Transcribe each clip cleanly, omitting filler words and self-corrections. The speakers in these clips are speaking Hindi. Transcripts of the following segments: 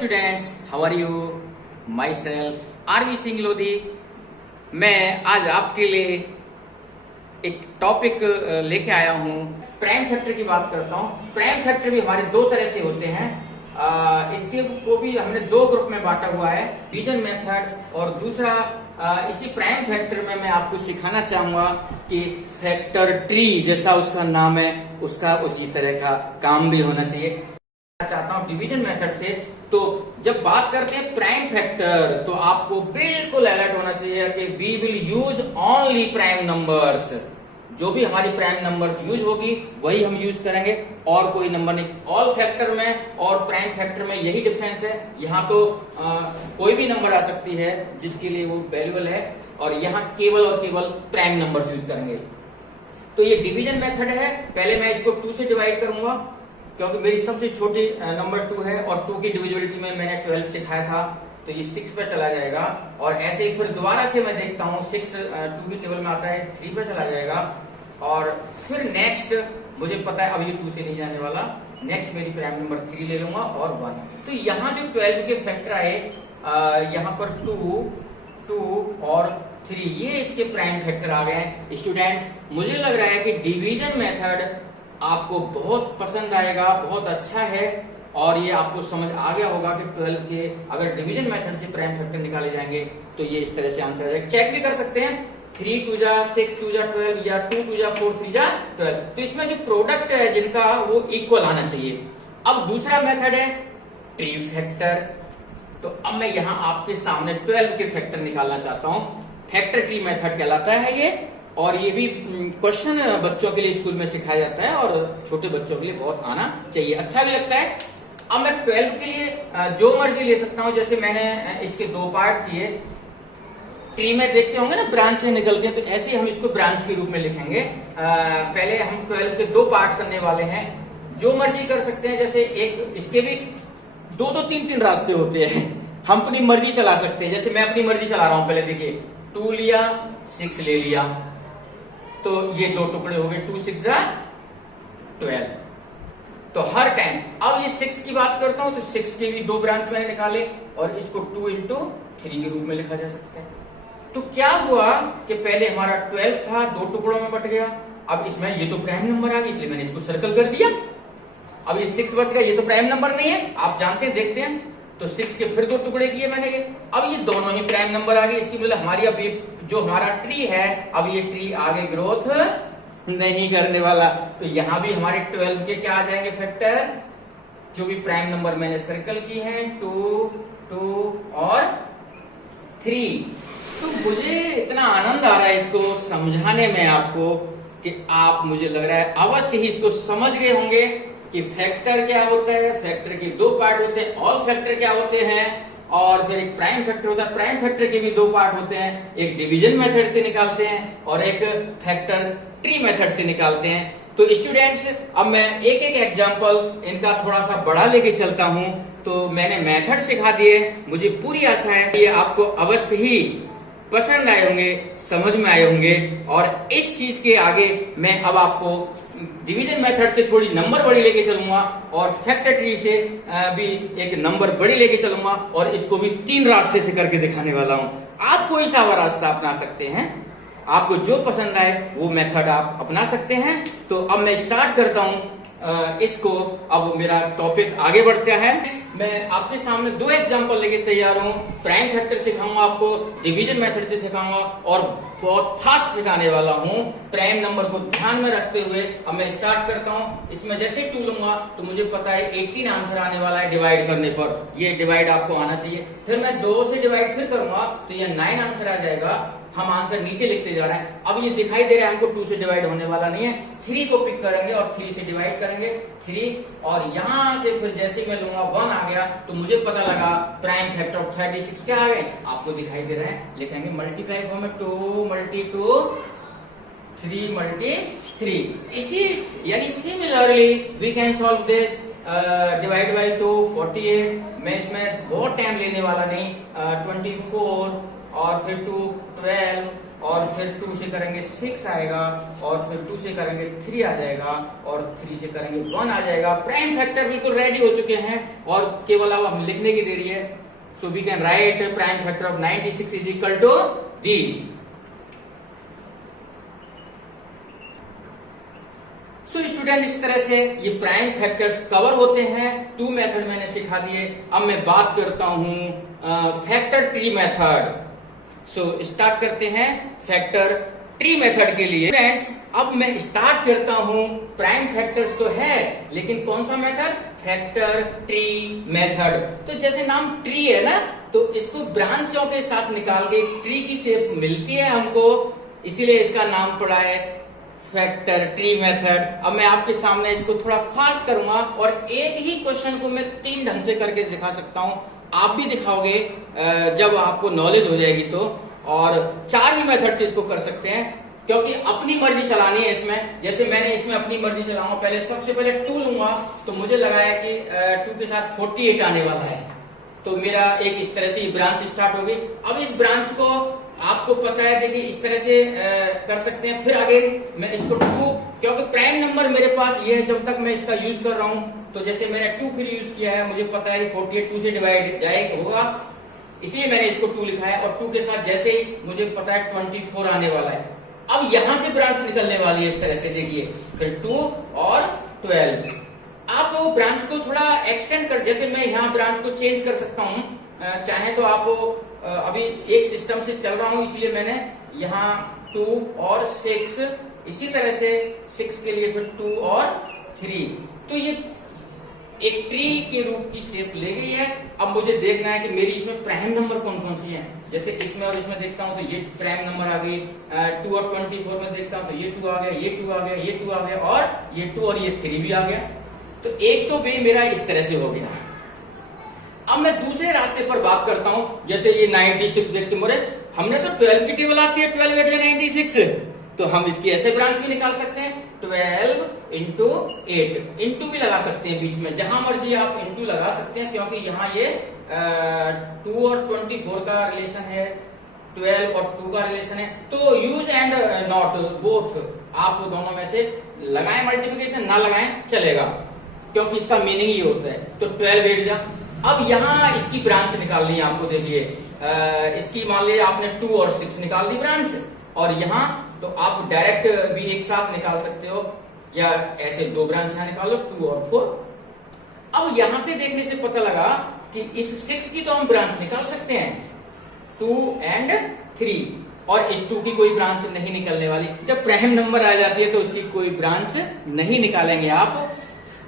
Students, how are you? Myself RV Singh Lodhi. मैं आज आपके लिए एक टॉपिक लेके आया हूँ। प्राइम फैक्टर की बात करता हूँ। प्राइम फैक्टर भी हमारे दो तरह से होते हैं। इसके को भी हमने दो ग्रुप में बांटा हुआ है, डिवीजन मेथड और दूसरा इसी प्राइम फैक्टर में मैं आपको सिखाना चाहूंगा कि फैक्टर ट्री जैसा उसका नाम है, उसका उसी तरह का काम भी होना चाहिए। चाहता हूं डिवीजन मेथड से। तो जब बात करते हैं प्राइम फैक्टर तो आपको बिल्कुल अलर्ट होना चाहिए कि we will use only prime numbers. जो भी हमारी प्राइम नंबर्स यूज होगी वही हम यूज करेंगे और कोई नंबर नहीं। ऑल फैक्टर में और प्राइम फैक्टर में यही डिफरेंस है। यहाँ तो कोई भी नंबर आ सकती है जिसके लिए वो वैल्यूबल है, और यहाँ केवल और केवल प्राइम नंबर्स यूज करेंगे। तो ये डिवीजन मेथड है। पहले मैं इसको 2 से डिवाइड करूंगा क्योंकि मेरी सबसे छोटी नंबर 2 है, और 2 की डिविजिबिलिटी में मैंने 12 सिखाया था, तो ये 6 पे चला जाएगा। और ऐसे ही फिर दोबारा से मैं देखता हूँ 6 2 की टेबल में आता है, 3 पे चला जाएगा। और फिर नेक्स्ट मुझे पता है अब ये 2 से नहीं जाने वाला, नेक्स्ट मेरी प्राइम नंबर 3 ले लूंगा और 1। तो यहाँ जो 12 के फैक्टर आए, यहाँ पर 2 और 3, ये इसके प्राइम फैक्टर आ गए हैं। स्टूडेंट्स, मुझे लग रहा है कि डिवीजन मेथड आपको बहुत पसंद आएगा, बहुत अच्छा है, और ये आपको समझ आ गया होगा कि 12 के अगर डिवीजन मेथड से प्राइम फैक्टर निकाले जाएंगे तो ये इस तरह से आंसर आ जाएगा। चेक भी कर सकते हैं, 3 2 जा 6 2 जा 12 या 2 2 जा 4 3 जा 12। तो इसमें जो प्रोडक्ट है जिनका वो इक्वल आना चाहिए। अब दूसरा मेथड है ट्री फैक्टर। तो अब मैं यहाँ आपके सामने 12 के फैक्टर निकालना चाहता हूँ। फैक्टर ट्री मेथड कहलाता है ये, और ये भी क्वेश्चन बच्चों के लिए स्कूल में सिखाया जाता है और छोटे बच्चों के लिए बहुत आना चाहिए, अच्छा भी लगता है। अब मैं 12 के लिए जो मर्जी ले सकता हूं। जैसे मैंने इसके 2 पार्ट किए। ट्री में देखते होंगे ना ब्रांचें निकलती हैं, तो ऐसे हम इसको ब्रांच के रूप में लिखेंगे। पहले हम 12 के 2 पार्ट करने वाले हैं। जो मर्जी कर सकते हैं, जैसे एक इसके भी 2 3 रास्ते होते हैं, हम अपनी मर्जी चला सकते हैं। जैसे मैं अपनी मर्जी चला रहा हूं, पहले देखिए 2 लिया 6 ले लिया, तो ये 2 टुकड़े हो गए, 2 6 जा 12। तो हर टाइम अब ये 6 की बात करता हूं तो 6 के भी 2 ब्रांच मैंने निकाले, और इसको 2 into 3 के रूप में लिखा जा सकता है। तो क्या हुआ कि पहले हमारा 12 था, 2 टुकड़ों में बट गया। अब इसमें ये तो प्राइम नंबर आ गई, इसलिए मैंने इसको सर्कल कर दिया। अब ये 6 बच गया, ये तो प्राइम नंबर नहीं है, आप जानते हैं, देखते हैं। तो 6 के फिर 2 टुकड़े किए मैंने ये। अब ये दोनों ही प्राइम नंबर आ गए। इसकी मतलब हमारी अब ये जो हमारा ट्री है, अब ये ट्री आगे ग्रोथ नहीं करने वाला। तो यहां भी हमारे 12 के क्या आ जाएंगे फैक्टर, जो भी प्राइम नंबर मैंने सर्कल की है, 2 2 और 3। तो मुझे इतना आनंद आ रहा है इसको समझाने में आपको कि आप, मुझे लग रहा है अवश्य ही इसको समझ गए होंगे कि फैक्टर क्या होता है। फैक्टर के 2 पार्ट होते हैं। ऑल फैक्टर क्या होते हैं, और फिर एक प्राइम फैक्टर होता है। प्राइम फैक्टर के भी 2 पार्ट होते हैं, एक डिवीजन मेथड से निकालते हैं और एक फैक्टर ट्री मेथड से निकालते हैं। तो स्टूडेंट्स, अब मैं एक एक एग्जांपल इनका थोड़ा सा बड़ा लेके चलता हूं। तो मैंने मेथड सिखा दिए, मुझे पूरी आशा है कि आपको अवश्य ही पसंद आए होंगे, समझ में आए होंगे। और इस चीज के आगे मैं अब आपको डिवीजन मेथड से थोड़ी नंबर बड़ी लेके चलूंगा, और फैक्टर ट्री से भी एक नंबर बड़ी लेके चलूंगा, और इसको भी 3 रास्ते से करके दिखाने वाला हूं। आप कोई सा रास्ता अपना सकते हैं, आपको जो पसंद आए वो मेथड आप अपना सकते हैं। तो अब मैं स्टार्ट करता हूं इसको। अब मेरा टॉपिक आगे बढ़ता है। मैं आपके सामने 2 एग्जांपल लेके तैयार हूं। प्राइम फैक्टर सिखाऊंगा आपको, डिवीजन मेथड से सिखाऊंगा, और बहुत फास्ट सिखाने वाला हूं प्राइम नंबर को ध्यान में रखते हुए। अब मैं स्टार्ट करता हूं। इसमें जैसे 2 लूंगा तो मुझे पता है 18 आंसर आने वाला है डिवाइड करने पर। ये डिवाइड आपको आना चाहिए। फिर मैं 2 से डिवाइड फिर करूंगा तो ये 9 आंसर आ जाएगा। हम आंसर नीचे लिखते जा रहे हैं। अब ये दिखाई दे रहा है हमको 2 से डिवाइड होने वाला नहीं है। 3 को पिक करेंगे और 3 से डिवाइड करेंगे, 3। और यहां से फिर जैसे मैं लूंगा 1 आ गया, तो मुझे पता लगा प्राइम फैक्टर ऑफ 36 क्या आ गए, आपको दिखाई दे रहे हैं। लिखेंगे मल्टीप्लाई फॉर्म में 2 × 2 3 × 3। इसी यानी similarly we can solve this. Divide by 2 48। मैं इसमें बहुत टाइम लेने वाला नहीं, 24 और फिर 2 12 और फिर 2 से करेंगे 6 आएगा, और फिर 2 से करेंगे 3 आ जाएगा, और 3 से करेंगे 1 आ जाएगा। प्राइम फैक्टर बिल्कुल रेडी हो चुके हैं और केवल अब हम लिखने की देरी है। So we can write prime factor of 96 is equal to these. So student, इस तरह से ये प्राइम फैक्टर्स कवर होते हैं। 2 मेथड मैंने सिखा दिए। अब मैं बात करता हूं factor tree method. So start करते हैं फैक्टर ट्री मेथड के लिए। फ्रेंड्स, अब मैं स्टार्ट करता हूं। प्राइम फैक्टर्स तो है, लेकिन कौन सा मेथड? Factor tree method. तो जैसे नाम ट्री है ना, तो इसको ब्रांचों के साथ निकाल के ट्री की शेप मिलती है हमको, इसीलिए इसका नाम पड़ा है फैक्टर ट्री मेथड। अब मैं आपके सामने इसको थोड़ा फास्ट करूंगा और एक ही क्वेश्चन को मैं 3 ढंग से करके दिखा सकता हूं। आप भी दिखाओगे जब आपको नॉलेज हो जाएगी तो। और 4 भी मेथड से इसको कर सकते हैं, क्योंकि अपनी मर्जी चलानी है इसमें। जैसे मैंने इसमें अपनी मर्जी चलाऊंगा। पहले सबसे पहले 2 लूंगा, तो मुझे लगा है कि 2 के साथ 48 आने वाला है, तो मेरा एक इस तरह से ब्रांच स्टार्ट होगी। अब इस ब्रांच को आपको पता है, देखिए इस तरह से कर सकते हैं। फिर आगे मैं इसको 2, क्योंकि प्राइम नंबर मेरे पास ये है जब तक मैं इसका यूज कर रहा हूं, तो जैसे मैंने 2 फिर यूज किया है, मुझे पता है 48 2 से डिवाइड जाएगा होगा, इसलिए मैंने इसको 2 लिखा है। और 2 के साथ जैसे ही मुझे पता है 24 आने वाला है। अब यहां से ब्रांच निकलने वाली है इस तरह से, देखिए फिर 2 और 12। आप वो ब्रांच को थोड़ा एक्सटेंड कर, जैसे मैं यहाँ ब्रांच को चेंज कर सकता हूँ, चाहे तो आप अभी एक सिस्टम से चल रहा हूं, इसलिए मैंने यहाँ 2 और 6, इसी तरह से 6 के लिए फिर 2 और 3। तो ये एक ट्री के रूप की शेप ले गई है। अब मुझे देखना है कि मेरी इसमें प्राइम नंबर कौन कौन सी हैं। जैसे इसमें और इसमें देखता हूं तो ये प्राइम नंबर आ गई। 2 और 24 में देखता हूं तो ये 2 आ गया, ये 2 आ गया, ये 2 आ गया, और ये 2 और ये 3 भी आ गया। तो एक तो वे मेरा इस तरह से हो गया। अब मैं दूसरे रास्ते पर बात करता हूं। जैसे ये 96 देखते मोरे, हमने तो 12 की टेबल आती है, 12 8 96, तो हम इसकी ऐसे ब्रांच भी निकाल सकते हैं। 12 इंटू 8, इंटू भी लगा सकते हैं बीच में, जहां मर्जी आप इंटू लगा सकते हैं, क्योंकि यहाँ ये 2 और 24 का रिलेशन है, 12 और 2 का रिलेशन है। तो यूज एंड नॉट बोथ, आप दोनों में से लगाएं मल्टीप्लिकेशन, ना लगाएं चलेगा, क्योंकि इसका मीनिंग ही होता है। तो 12 8 जा। अब यहाँ इसकी ब्रांच निकालनी है आपको। देखिए इसकी मान लीजिए आपने 2 और 6 निकाल दी ब्रांच, और यहाँ तो आप डायरेक्ट भी एक साथ निकाल सकते हो, या ऐसे 2 ब्रांच यहाँ निकालो, 2 और 4। अब यहां से देखने से पता लगा कि इस 6 की तो हम ब्रांच निकाल सकते हैं, 2 एंड 3, और इस 2 की कोई ब्रांच नहीं निकलने वाली। जब प्राइम नंबर आ जाती है तो उसकी कोई ब्रांच नहीं निकालेंगे आप।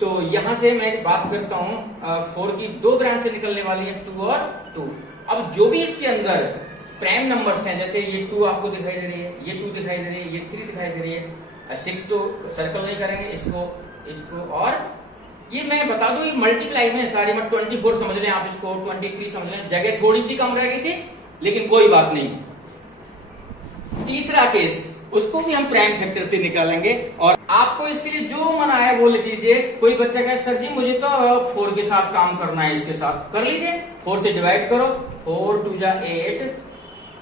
तो यहां से मैं बात करता हूं 4 की 2 ब्रांच निकलने वाली है, 2 और 2। अब जो भी इसके अंदर प्राइम नंबर्स हैं, जैसे ये 2 आपको दिखाई दे रही है, ये 2 दिखाई दे रही है, ये 3 दिखाई दे रही है, 6 तो सर्कल नहीं करेंगे, इसको और ये मैं बता दूं, ये मल्टीप्लाई में सारी, मैं 24 समझ लें आप, इसको 23 समझ लें, जगह थोड़ी सी कम रह गई थी, लेकिन कोई बात नहीं। तीसरा केस, उसको भी हम प्राइम फैक्टर से निकालेंगे, और आपको इसके लिए जो मन आया वो लिख लीजिए। कोई बच्चा कहे सर जी मुझे तो 4 के साथ काम करना है, इसके साथ कर लीजिए, 4 से डिवाइड करो, 4 2 जा 8,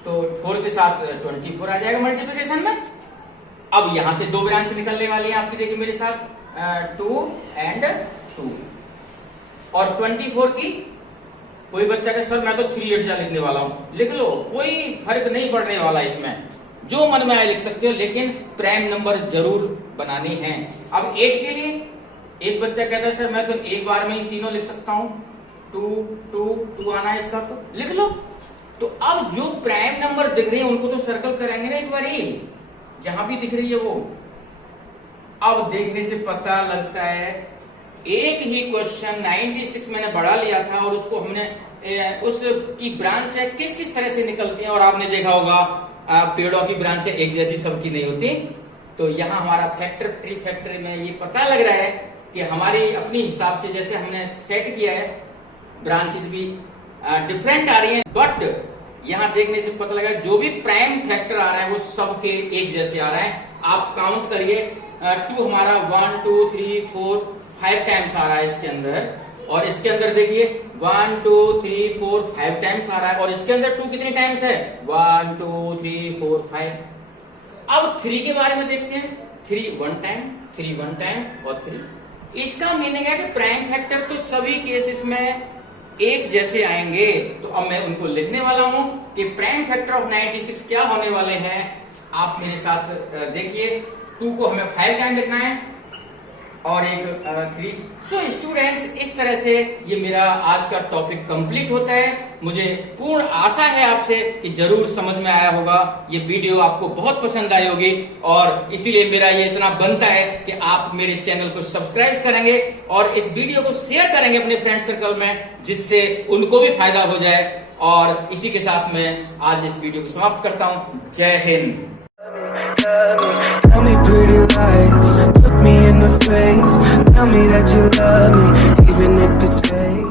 तो 4 के साथ 24 आ जाएगा मल्टीप्लिकेशन में। अब यहां से 2 ब्रांच निकलने वाली है आपकी, देखिए मेरे साथ 2 एंड 2, और 24 की कोई बच्चा कहे सर मैं तो 3 8 जा लिखने वाला हूं, लिख लो, कोई फर्क नहीं पड़ने वाला इसमें, जो मन में आए लिख सकते हो, लेकिन प्राइम नंबर जरूर बनानी है। अब 8 के लिए एक बच्चा कहता है सर मैं तो एक बार में ही तीनों लिख सकता हूं, 2 2 2 आना है इसका, तो लिख लो। तो अब जो प्राइम नंबर दिख रहे हैं उनको तो सर्कल करेंगे ना एक बार ही, जहां भी दिख रही है वो। अब देखने से पता लगता है एक ही क्वेश्चन 96 मैंने बढ़ा लिया था, और उसको हमने उसकी ब्रांच है किस किस तरह से निकलती है, और आपने देखा होगा पेड़ों की ब्रांचें एक जैसी सबकी नहीं होती। तो यहाँ हमारा फैक्टर ट्री फैक्टर में ये पता लग रहा है कि हमारी अपनी हिसाब से जैसे हमने सेट किया है, ब्रांचेस भी डिफरेंट आ रही हैं, बट यहाँ देखने से पता लगा जो भी प्राइम फैक्टर आ रहा है वो सबके एक जैसे आ रहा है। आप काउंट करिए, 2 हमारा 1 2 3 4 5 टाइम्स आ रहा है इसके अंदर, और इसके अंदर देखिए 1 2 3 4 5 टाइम्स आ रहा है, और इसके अंदर 2 कितने टाइम्स है? 1 2 3 4 5। अब 3 के बारे में देखते हैं। 3 1 टाइम, 3 1 टाइम और 3। इसका मीनिंग है कि प्राइम फैक्टर तो सभी केसेस में एक जैसे आएंगे। तो अब मैं उनको लिखने वाला हूं कि प्राइम फैक्टर ऑफ 96 क्या होने वाले हैं। आप मेरे साथ देखिए, 2 को हमें 5 टाइम लिखना है और एक 3। सो स्टूडेंट्स, इस तरह से ये मेरा आज का टॉपिक कंप्लीट होता है। मुझे पूर्ण आशा है आपसे कि जरूर समझ में आया होगा। ये वीडियो आपको बहुत पसंद आई होगी और इसीलिए मेरा ये इतना बनता है कि आप मेरे चैनल को सब्सक्राइब करेंगे और इस वीडियो को शेयर करेंगे अपने फ्रेंड सर्कल में, जिससे उनको भी फायदा हो जाए। और इसी के साथ मैं आज इस वीडियो को समाप्त करता हूं। जय Hind. Tell me pretty lies, look me in the face. Tell me that you love me, even if it's fake.